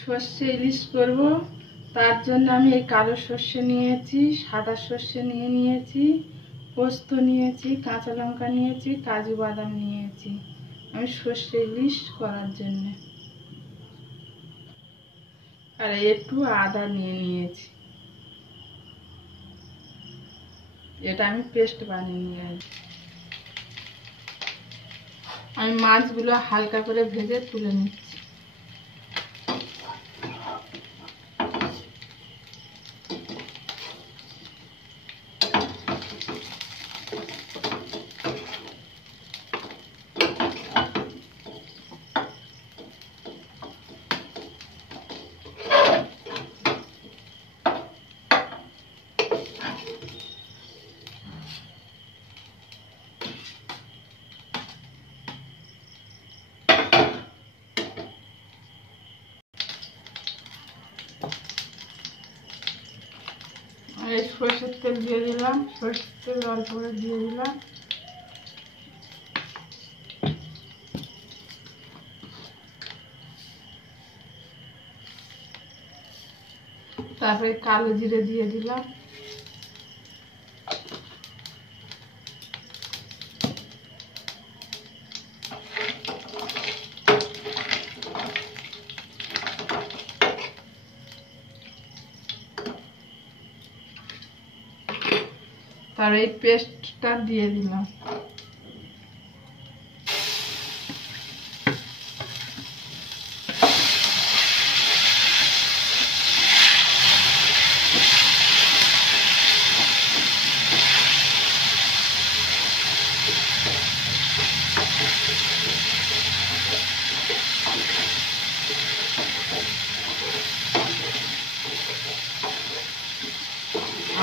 সর্ষে ইলিশ করব, তার জন্য আমি এই কালো সর্ষে নিয়েছি, সাদা সর্ষে নিয়েছি, পোস্ত নিয়েছি, কাঁচা লঙ্কা নিয়েছি, কাজু বাদাম নিয়েছি আমি সর্ষে ইলিশ করার জন্য। আর একটু আদা নিয়েছি, এটা আমি পেস্ট বানিয়ে নিয়েছি। আমি মাছগুলো হালকা করে ভেজে তুলে নিচ্ছি। সরষের তেল দিয়ে দিলাম, সরষের তেল অল্প করে দিয়ে দিলাম। তারপরে কালো জিরে দিয়ে দিলাম। তার এই পেস্টটা দিয়ে দিলাম।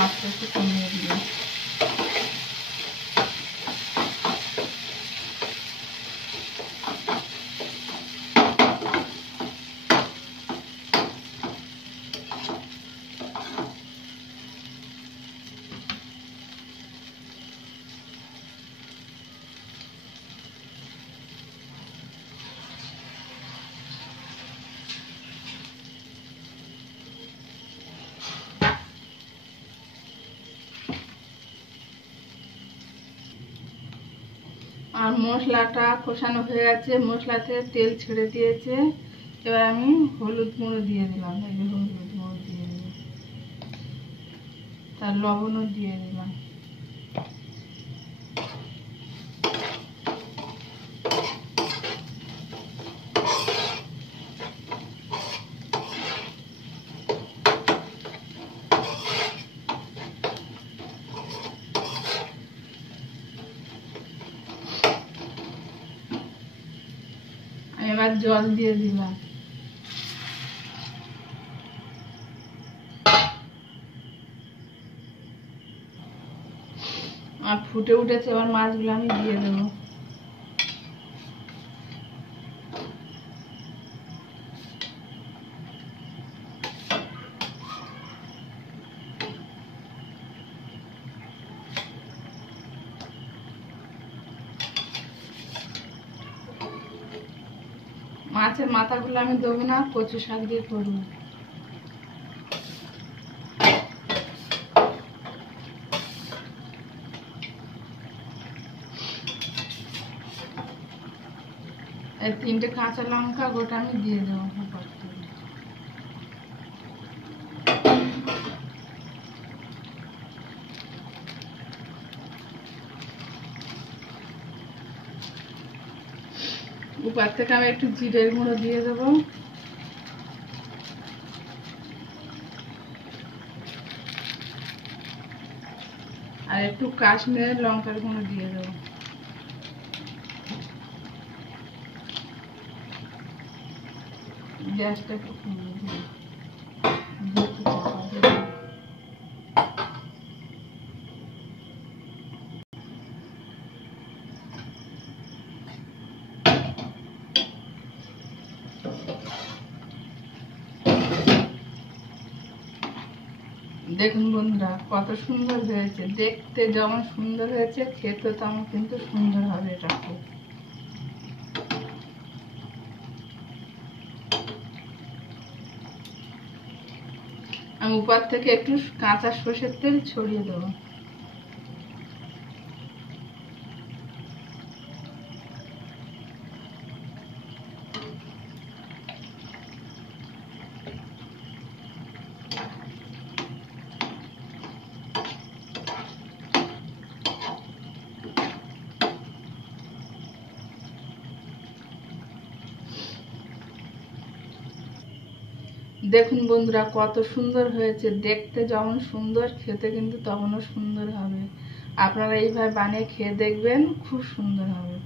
আস্তে আস্তে কমিয়ে দিলাম। আর মশলাটা কষানো হয়ে গেছে, মশলা থেকে তেল ছেড়ে দিয়েছে। এবার আমি হলুদ গুঁড়ো দিয়ে দিলাম, এই যে হলুদ গুঁড়ো দিয়ে দিলাম, তার লবণও দিয়ে দিলাম। এবার জল দিয়ে দিলাম। আর ফুটে উঠেছে, এবার মাছগুলো আমি দিয়ে দেবো। মাছের মাথাগুলো আমি দেবো না, কচু শাক দিয়ে করবো। এই 3টে কাঁচা লঙ্কা গোটা আমি দিয়ে দেবো। উপর থেকে আমি একটু জিরের গুঁড়ো দিয়ে দেবো। আর একটু কাশ্মীরের লঙ্কার গুঁড়ো দিয়ে দেবো। গ্যাসটা একটু কমিয়ে দেবো। দেখুন বন্ধুরা, কত সুন্দর হয়েছে। দেখতে যেমন সুন্দর হয়েছে, খেতে তেমন কিন্তু সুন্দর হবে এটা। আমি উপর থেকে একটু কাঁচা সর্ষের তেল ছড়িয়ে দেবো। দেখুন বন্ধুরা কত সুন্দর হয়েছে, দেখতে যেমন সুন্দর খেতে কিন্তু তখনও সুন্দর হবে। আপনারা এইভাবে বানিয়ে খেয়ে দেখবেন, খুব সুন্দর হবে।